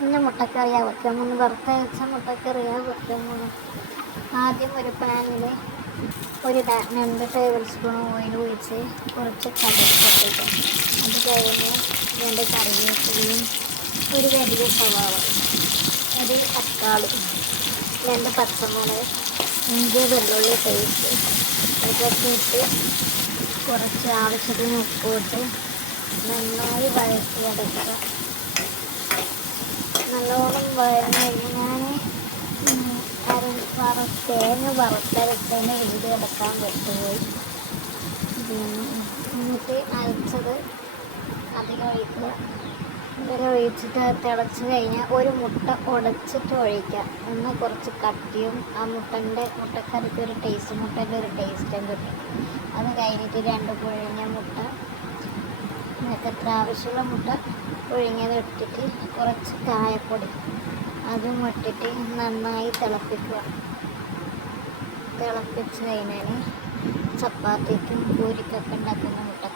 ഇന്ന് മുട്ടക്കറിയാണ് വെക്കാൻ പോകുന്നത് വറുത്ത വെച്ച മുട്ടക്കറിയാണ് വെക്കാൻ ആദ്യം ഒരു പാനിൽ ഒരു രണ്ട് ടേബിൾ സ്പൂൺ ഓയിൽ ഒഴിച്ച് കുറച്ച് കടുക് പൊട്ടിട്ട് അത് കഴിഞ്ഞ് രണ്ട് കറിവേപ്പിലയും ഒരു വലിയ സവാള. ഒരു തക്കാളി രണ്ട് പച്ചമുളക് ഇഞ്ചി വെള്ളുള്ളി പേസ്റ്റ് ഇതൊക്കെ ഇട്ട് കുറച്ച് ആവശ്യത്തിന് ഉപ്പ് ഇട്ട് നന്നായി വഴറ്റിയെടുക്കുക നല്ലോണം വഴന്ന് ഞാൻ തേങ്ങ വറുത്തരച്ചതിന് വീഡിയോ എടുക്കാൻ പറ്റുകയും എന്നിട്ട് അരച്ചത് അധികം ഒഴിക്കുക. ഇവരെ ഒഴിച്ചിട്ട് തിളച്ച് കഴിഞ്ഞാൽ ഒരു മുട്ട ഉടച്ചിട്ട് ഒഴിക്കുക. ഒന്ന് കുറച്ച് കട്ടിയും ആ മുട്ടന്റെ മുട്ടക്കറിക്ക് ഒരു ടേസ്റ്റ് മുട്ടന്റെ ഒരു ടേസ്റ്റും കിട്ടും. അത് കഴിഞ്ഞിട്ട് രണ്ട് പുഴഞ്ഞ മുട്ട നിങ്ങൾക്ക് എത്ര ആവശ്യമുള്ള മുട്ട പുഴുങ്ങിയത് ഇട്ടിട്ട് കുറച്ച് കായപ്പൊടി അതും ഇട്ടിട്ട് നന്നായി തിളപ്പിക്കുക. തിളപ്പിച്ച് കഴിഞ്ഞാൽ ചപ്പാത്തിക്കും പൂരിക്കൊക്കെ ഉണ്ടാക്കുന്ന മതി